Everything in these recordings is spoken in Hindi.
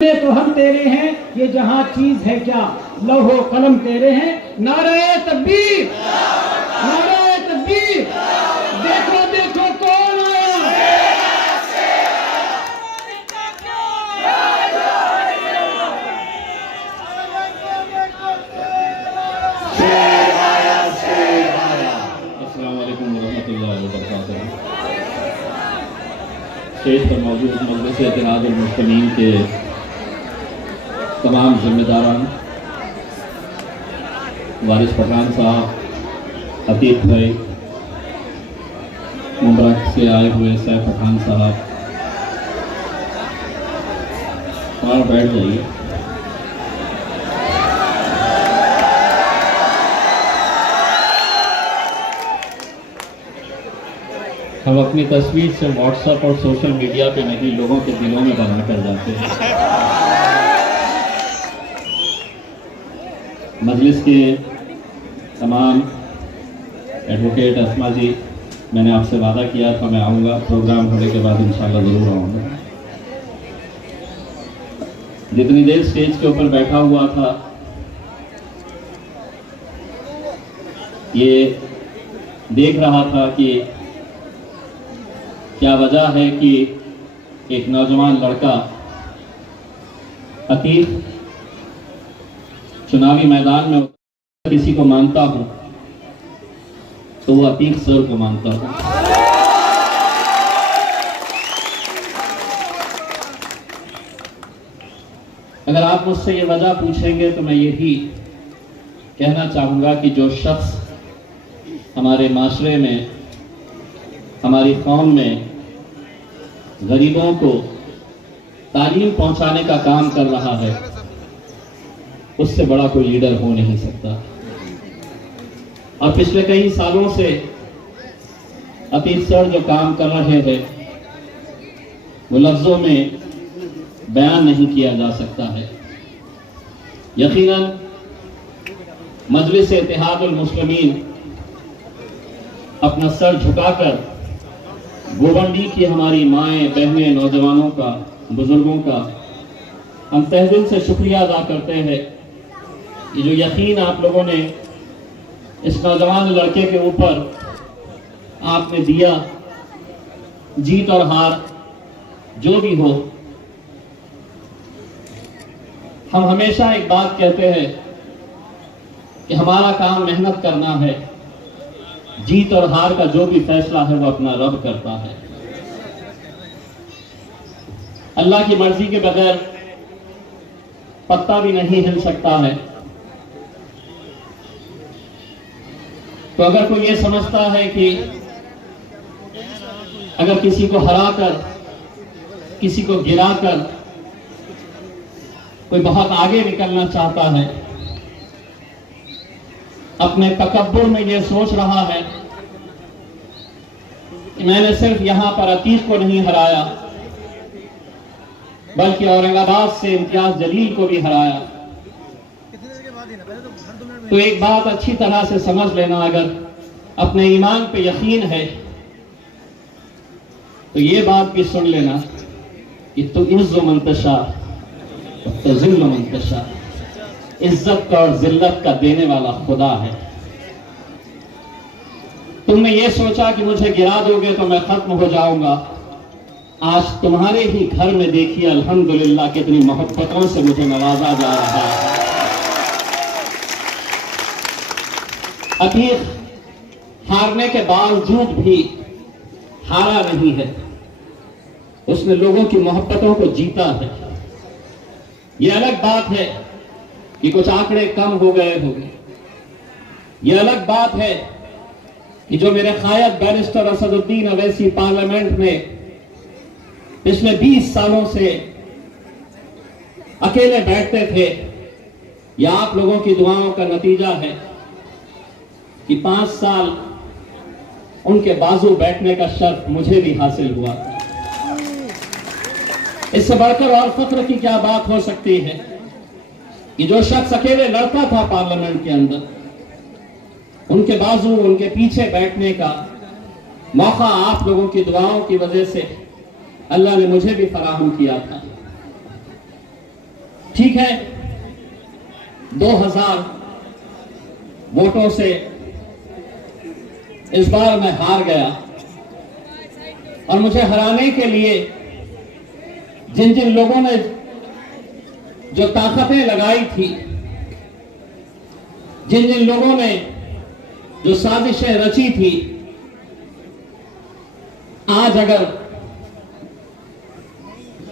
तो हम तेरे हैं, ये जहां चीज है क्या, लौहो कलम तेरे हैं। नारे तकबीर, नारे तकबीर। देखो देखो कौन आया। अस्सलाम वालेकुम रहमतुल्लाहि व बरकातहू। स्टेज पर मौजूद मजलिस इत्तेहादुल मुस्लिमीन के तमाम जिम्मेदारान, वारिस पठान साहब, अतीक भाई, मुंब्रा से आए हुए सैफ पठान साहब, वहाँ बैठ जाइए। हम अपनी तस्वीर से व्हाट्सएप और सोशल मीडिया पे नहीं, लोगों के दिलों में बना कर जाते हैं। मजलिस के तमाम एडवोकेट अस्मा जी, मैंने आपसे वादा किया था मैं आऊँगा, प्रोग्राम होने के बाद इंशाल्लाह ज़रूर आऊँगा। जितनी देर स्टेज के ऊपर बैठा हुआ था, ये देख रहा था कि क्या वजह है कि एक नौजवान लड़का अतीक चुनावी मैदान में किसी को मानता हूं तो वो अतीक सर को मानता हूं। अगर आप मुझसे ये वजह पूछेंगे तो मैं यही कहना चाहूंगा कि जो शख्स हमारे माशरे में, हमारी कौम में गरीबों को तालीम पहुंचाने का काम कर रहा है, उससे बड़ा कोई लीडर हो नहीं सकता। और पिछले कई सालों से अतीक सर जो काम कर रहे हैं वो लफ्जों में बयान नहीं किया जा सकता है। यकीनन मजलिस इत्तेहादुल मुस्लिमीन अपना सर झुकाकर गोवंडी की हमारी माएँ, बहनें, नौजवानों का, बुजुर्गों का हम तहे दिल से शुक्रिया अदा करते हैं कि जो यकीन आप लोगों ने इस नौजवान लड़के के ऊपर आपने दिया। जीत और हार जो भी हो, हम हमेशा एक बात कहते हैं कि हमारा काम मेहनत करना है, जीत और हार का जो भी फैसला है वो अपना रब करता है। अल्लाह की मर्जी के बगैर पत्ता भी नहीं हिल सकता है। तो अगर कोई ये समझता है कि अगर किसी को हराकर, किसी को गिराकर कोई बहुत आगे निकलना चाहता है, अपने तकब्बुर में ये सोच रहा है कि मैंने सिर्फ यहां पर अतीक को नहीं हराया बल्कि औरंगाबाद से इम्तियाज जलील को भी हराया, तो एक बात अच्छी तरह से समझ लेना, अगर अपने ईमान पे यकीन है तो ये बात भी सुन लेना कि तू इज़्ज़ु मन तशा तो ज़िल्लु मन तशा, इज्जत का और जिल्लत का देने वाला खुदा है। तुमने ये सोचा कि मुझे गिरा दोगे तो मैं खत्म हो जाऊंगा, आज तुम्हारे ही घर में देखिए अल्हम्दुलिल्लाह कितनी मोहब्बतों से मुझे नवाजा जा रहा है। अतीक हारने के बावजूद भी हारा नहीं है, उसने लोगों की मोहब्बतों को जीता है। यह अलग बात है कि कुछ आंकड़े कम हो गए होंगे, यह अलग बात है कि जो मेरे कायद बैरिस्टर असदुद्दीन अवैसी पार्लियामेंट में पिछले 20 सालों से अकेले बैठते थे, यह आप लोगों की दुआओं का नतीजा है कि 5 साल उनके बाजू बैठने का शर्फ मुझे भी हासिल हुआ। इससे बढ़कर और फख्र की क्या बात हो सकती है कि जो शख्स अकेले लड़ता था पार्लियामेंट के अंदर, उनके बाजू, उनके पीछे बैठने का मौका आप लोगों की दुआओं की वजह से अल्लाह ने मुझे भी फराहम किया था। ठीक है, 2000 वोटों से इस बार मैं हार गया और मुझे हराने के लिए जिन जिन लोगों ने जो ताकतें लगाई थी, जिन जिन लोगों ने जो साजिशें रची थी, आज अगर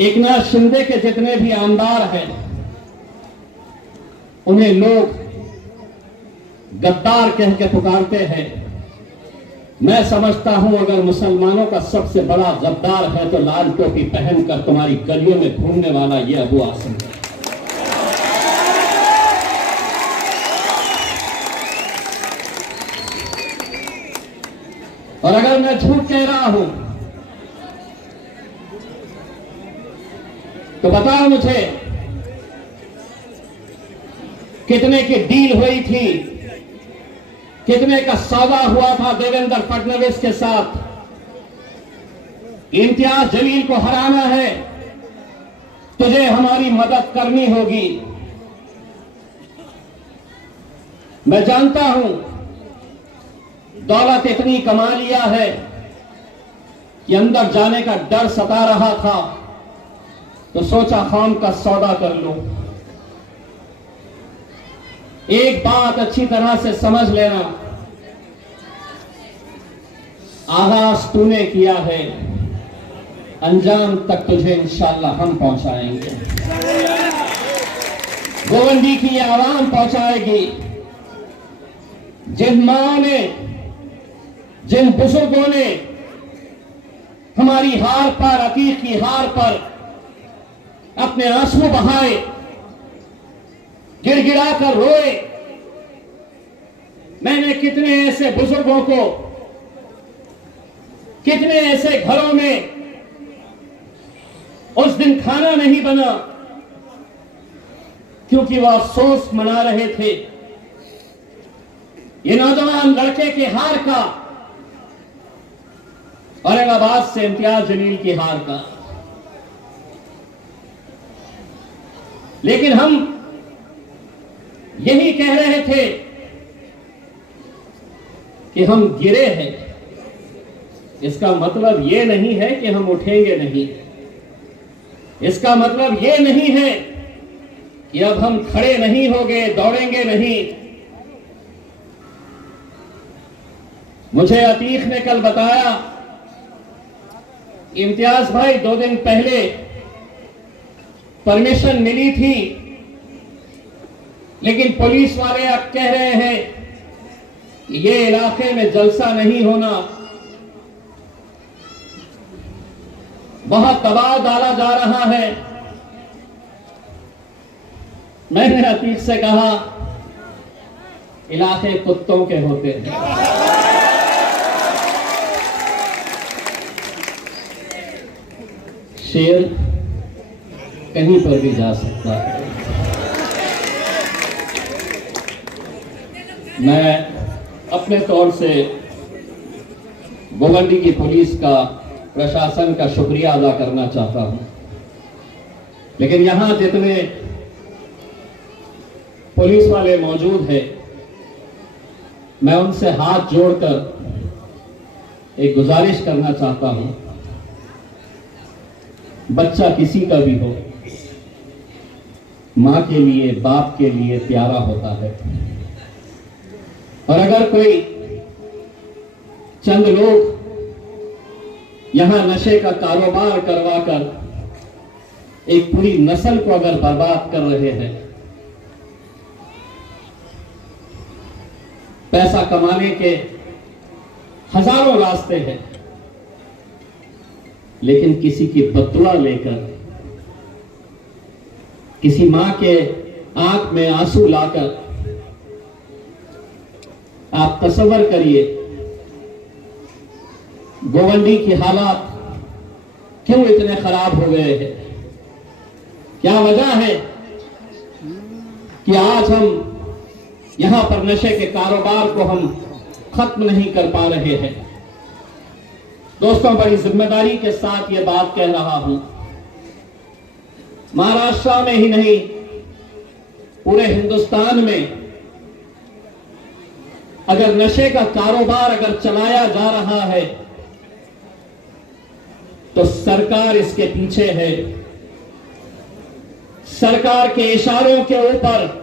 एकनाथ शिंदे के जितने भी आमदार हैं उन्हें लोग गद्दार कह के पुकारते हैं, मैं समझता हूं अगर मुसलमानों का सबसे बड़ा गद्दार है तो लाल टोपी पहनकर तुम्हारी गलियों में घूमने वाला यह अबू आसिम है। और अगर मैं झूठ कह रहा हूं तो बताओ मुझे कितने की डील हुई थी, कितने का सौदा हुआ था देवेंद्र फडणवीस के साथ। इम्तियाज जलील को हराना है, तुझे हमारी मदद करनी होगी। मैं जानता हूं दौलत इतनी कमा लिया है कि अंदर जाने का डर सता रहा था, तो सोचा खाम का सौदा कर लूं। एक बात अच्छी तरह से समझ लेना, आगाज तूने किया है, अंजाम तक तुझे इंशाअल्लाह हम पहुंचाएंगे। गोवंडी की आवाम पहुंचाएगी। जिन मां ने, जिन बुजुर्गों ने हमारी हार पर, अकीक की हार पर अपने आंसू बहाए, गिड़गिड़ा कर रोए, मैंने कितने ऐसे बुजुर्गों को, कितने ऐसे घरों में उस दिन खाना नहीं बना क्योंकि वह अफसोस मना रहे थे ये नौजवान लड़के के हार का, औरंगाबाद से इम्तियाज जलील की हार का। लेकिन हम यही कह रहे थे कि हम गिरे हैं, इसका मतलब यह नहीं है कि हम उठेंगे नहीं। इसका मतलब यह नहीं है कि अब हम खड़े नहीं होंगे, दौड़ेंगे नहीं। मुझे अतीक ने कल बताया, इम्तियाज भाई 2 दिन पहले परमिशन मिली थी, लेकिन पुलिस वाले अब कह रहे हैं कि ये इलाके में जलसा नहीं होना, बहुत दबाव डाला जा रहा है। मैंने अतीक से कहा, इलाके कुत्तों के होते हैं, शेर कहीं पर भी जा सकता है। मैं अपने तौर से गोवंडी की पुलिस का, प्रशासन का शुक्रिया अदा करना चाहता हूं, लेकिन यहां जितने पुलिस वाले मौजूद हैं, मैं उनसे हाथ जोड़कर एक गुजारिश करना चाहता हूं, बच्चा किसी का भी हो, मां के लिए, बाप के लिए प्यारा होता है। और अगर कोई चंद लोग यहां नशे का कारोबार करवाकर एक पूरी नस्ल को अगर बर्बाद कर रहे हैं, पैसा कमाने के हजारों रास्ते हैं, लेकिन किसी की बददुआ लेकर, किसी मां के आंख में आंसू लाकर, आप तसव्वुर करिए गोवंडी की हालात क्यों इतने खराब हो गए हैं। क्या वजह है कि आज हम यहां पर नशे के कारोबार को हम खत्म नहीं कर पा रहे हैं। दोस्तों, बड़ी जिम्मेदारी के साथ ये बात कह रहा हूं, महाराष्ट्र में ही नहीं पूरे हिंदुस्तान में अगर नशे का कारोबार अगर चलाया जा रहा है तो सरकार इसके पीछे है। सरकार के इशारों के ऊपर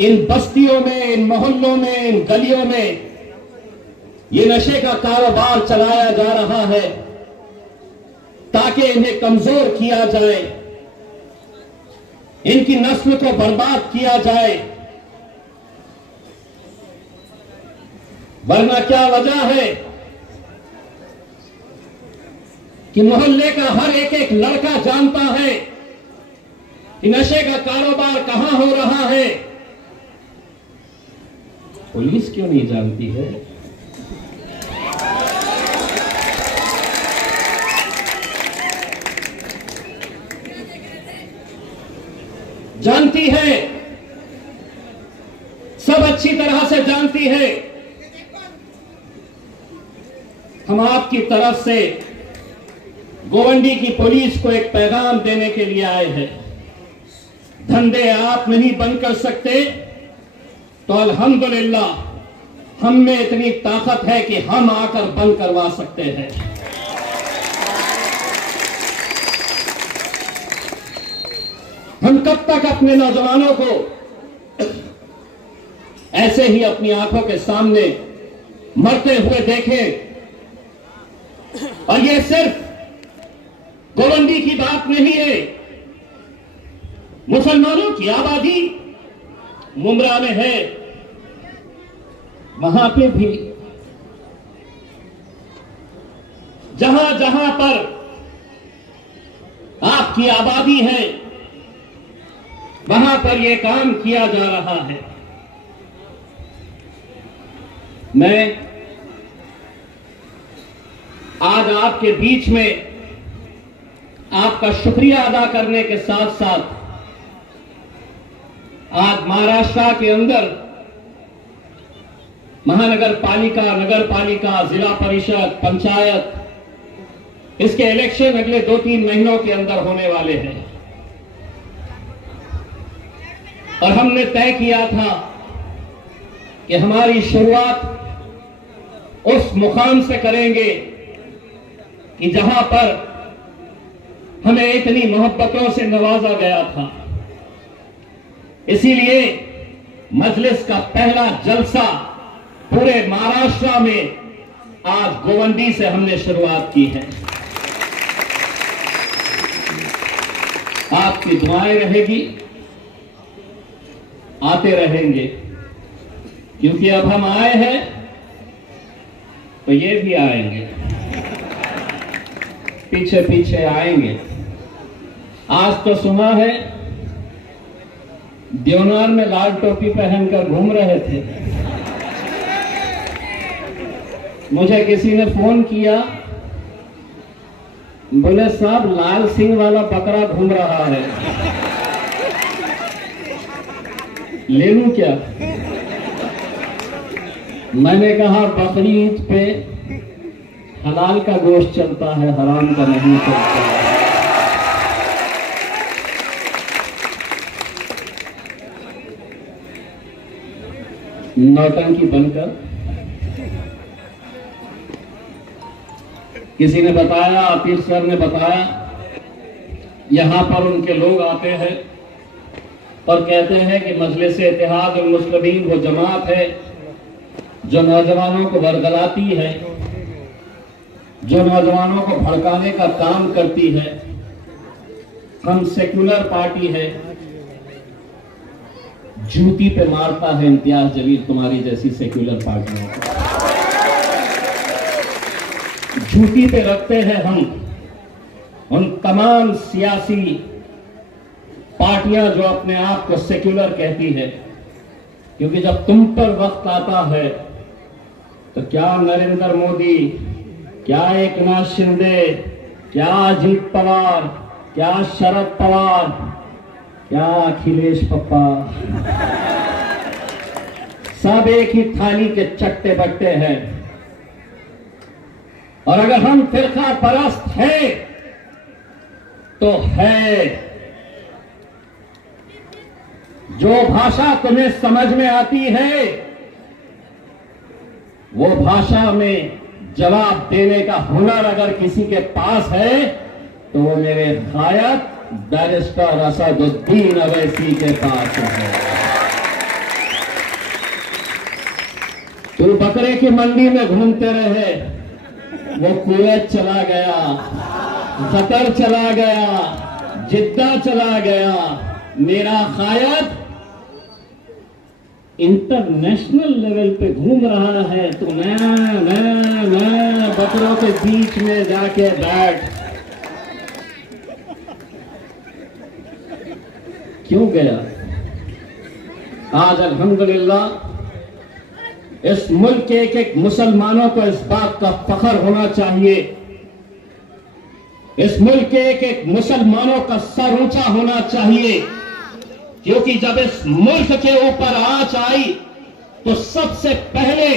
इन बस्तियों में, इन मोहल्लों में, इन गलियों में ये नशे का कारोबार चलाया जा रहा है ताकि इन्हें कमजोर किया जाए, इनकी नस्ल को बर्बाद किया जाए। वरना क्या वजह है कि मोहल्ले का हर एक एक लड़का जानता है कि नशे का कारोबार कहां हो रहा है। पुलिस क्यों नहीं जानती है? जानती है, सब अच्छी तरह से जानती है। हम आपकी तरफ से गोवंडी की पुलिस को एक पैगाम देने के लिए आए हैं। धंधे आप नहीं बंद कर सकते तो अल्हम्दुलिल्लाह हम में इतनी ताकत है कि हम आकर बंद करवा सकते हैं। हम कब तक अपने नौजवानों को ऐसे ही अपनी आंखों के सामने मरते हुए देखें? और ये सिर्फ गोवंडी की बात नहीं है, मुसलमानों की आबादी मुमरा में है, वहां पे भी जहां जहां पर आपकी आबादी है वहां पर यह काम किया जा रहा है। मैं आज आपके बीच में आपका शुक्रिया अदा करने के साथ साथ आज महाराष्ट्र के अंदर महानगर पालिका, नगर पालिका, जिला परिषद, पंचायत, इसके इलेक्शन अगले 2-3 महीनों के अंदर होने वाले हैं। और हमने तय किया था कि हमारी शुरुआत उस मुकाम से करेंगे कि जहां पर हमें इतनी मोहब्बतों से नवाजा गया था। इसीलिए मजलिस का पहला जलसा पूरे महाराष्ट्र में आज गोवंडी से हमने शुरुआत की है। आपकी दुआएं रहेगी, आते रहेंगे, क्योंकि अब हम आए हैं तो ये भी आएंगे, पीछे पीछे आएंगे। आज तो सुना है देवनार में लाल टोपी पहनकर घूम रहे थे। मुझे किसी ने फोन किया, बोले साहब लाल सिंह वाला बकरा घूम रहा है, ले लूं क्या? मैंने कहा बकरी ईद पे हलाल का गोश्त चलता है, हराम का नहीं चलता है। नौटंकी बनकर किसी ने बताया, आतिफ सर ने बताया, यहां पर उनके लोग आते हैं और कहते हैं कि मजलिस इत्तेहाद उल मुस्लिमीन वो जमात है जो नौजवानों को वरगलाती है, जो नौजवानों को भड़काने का काम करती है। हम सेक्युलर पार्टी है, जूती पे मारता है इम्तियाज जलील तुम्हारी जैसी सेक्युलर पार्टियों को, जूती पे रखते हैं हम उन तमाम सियासी पार्टियां जो अपने आप को सेक्युलर कहती है। क्योंकि जब तुम पर वक्त आता है तो क्या नरेंद्र मोदी, क्या एकनाथ शिंदे, क्या अजीत पवार, क्या शरद पवार, क्या अखिलेश पप्पा, सब एक ही थाली के चट्टे बट्टे हैं। और अगर हम फिरका परस्त है तो है, जो भाषा तुम्हें समझ में आती है वो भाषा में जवाब देने का हुनर अगर किसी के पास है तो वो मेरे गायक बैरिस्टर असदुद्दीन अवैसी के पास है। तू बकरे की मंडी में घूमते रहे, वो कुवैत चला गया, कतर चला गया, जिद्दा चला गया। मेरा गायक इंटरनेशनल लेवल पे घूम रहा है, तो मैं बकरों के बीच में जाके बैठ क्यों गया? आज अल्हम्दुलिल्लाह इस मुल्क के एक मुसलमानों को इस बात का फख्र होना चाहिए, इस मुल्क के एक मुसलमानों का सर ऊंचा होना चाहिए, क्योंकि जब इस मुल्क के ऊपर आंच आई तो सबसे पहले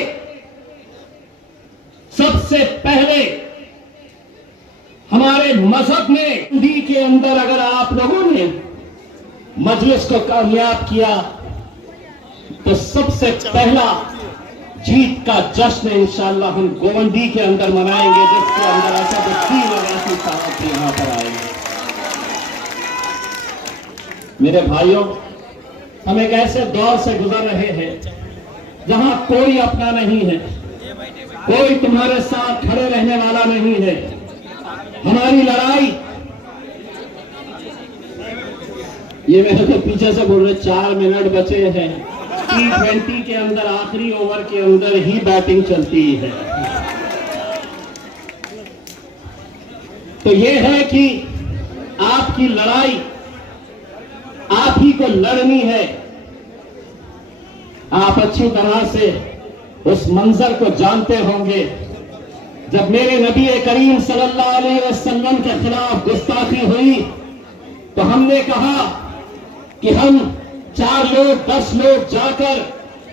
हमारे मजहब ने हिंदी के अंदर अगर आप लोगों ने मजलिस को कामयाब किया तो सबसे पहला जीत का जश्न इंशाअल्लाह हम गोवंडी के अंदर मनाएंगे, जिसके अंदर असदुद्दीन अवैसी साहब भी यहां पर आएंगे। मेरे भाइयों, हम एक ऐसे दौर से गुजर रहे हैं जहां कोई अपना नहीं है, कोई तुम्हारे साथ खड़े रहने वाला नहीं है। हमारी लड़ाई, ये मेरे को पीछे से बोल रहे 4 मिनट बचे हैं, T20 के अंदर आखिरी ओवर के अंदर ही बैटिंग चलती है। तो ये है कि आपकी लड़ाई आप ही को लड़नी है। आप अच्छी तरह से उस मंजर को जानते होंगे जब मेरे नबी करीम सल्लल्लाहु अलैहि वसल्लम के खिलाफ गुस्ताखी हुई तो हमने कहा कि हम 4 लोग 10 लोग जाकर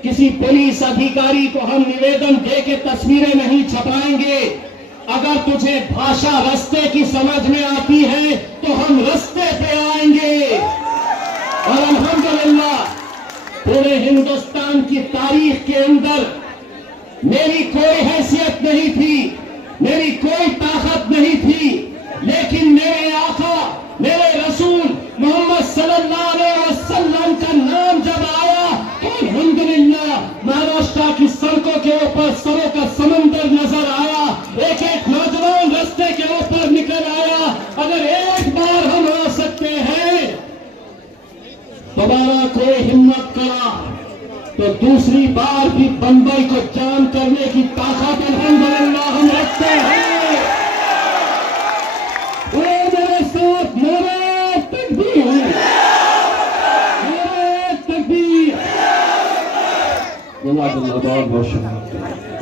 किसी पुलिस अधिकारी को हम निवेदन दे के तस्वीरें नहीं छपाएंगे। अगर तुझे भाषा रास्ते की समझ में आती है तो हम रास्ते पे आएंगे। और अल्हम्दुलिल्लाह पूरे हिंदुस्तान की तारीख के अंदर मेरी कोई हैसियत नहीं थी, मेरी कोई ताकत नहीं थी, लेकिन मेरे आका मेरे रसूल मोहम्मद सल्लल्लाहु अलैहि वसल्लम का नाम जब आया तो अल्हम्दुलिल्लाह महाराष्ट्र की सड़कों के ऊपर सरों का समंदर नजर आया। एक एक नौजवान रास्ते के ऊपर निकल आया। अगर एक बार हम आ सकते हैं, दोबारा कोई हिम्मत करा तो दूसरी बार भी बंबई को जाम करने की ताकत अल्हम्दुलिल्लाह हम रखते हैं। वो मेरे साथ नारे तकबीर, नारे तकबीर। बहुत बहुत शुक्रिया।